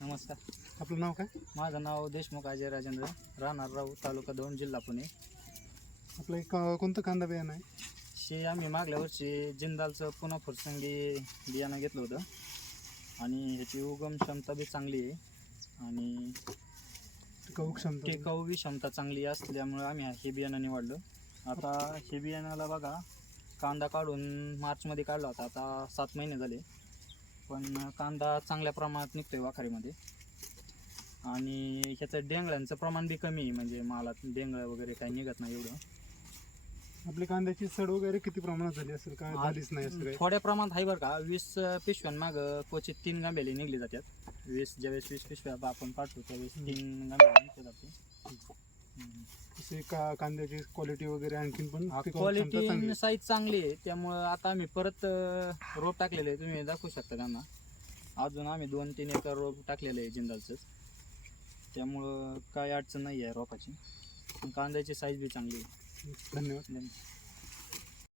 नमस्कार. आपलं नाव काय? माझं नाव देशमुख अजय राजेंद्र, राहणार राऊ, तालुका दौंड, जिल्हा पुणे. आपलं एक कोणतं कांदा बियाणं आहे? आम्ही मागल्या वर्षी जिंदालचं पुन्हा फुरसंगी बियाणं घेतलं होतं आणि ह्याची उगम क्षमता बी चांगली आहे आणि टिकाऊ बी क्षमता चांगली असल्यामुळं आम्ही हे बियाणं निवडलं. आता हे बियाणाला बघा, कांदा काढून मार्चमध्ये काढला होता, आता 7 महिने झाले, पण कांदा चांगल्या प्रमाणात निघतोय वाखारीमध्ये आणि ह्याचं डेंगळ्यांचं प्रमाण बी कमी आहे, म्हणजे मालात डेंगळं वगैरे काही निघत नाही एवढं. आपल्या कांद्याची सड वगैरे किती प्रमाणात झाली असेल? काय झालीच नाही असं काही? थोड्या प्रमाणात आहे बरं का. 20 पिशव्यांमागं क्वचित 3 गांबेले निघली जातात. ज्यावेळेस 20 पिशव्या आपण काढतो त्यावेळेस 3 गांबेले निघले जाते. तसे कांद्याची क्वालिटी वगैरे आणखीन पण क्वालिटी साईज चांगली आहे, त्यामुळं आता आम्ही परत रोप टाकलेलं आहे. तुम्ही दाखवू शकता त्यांना. अजून आम्ही 2-3 एकर रोप टाकलेलं आहे जिंदालचंच, त्यामुळं काय अडचण नाही आहे रोपाची. कांद्याची साईज बी चांगली आहे. धन्यवाद.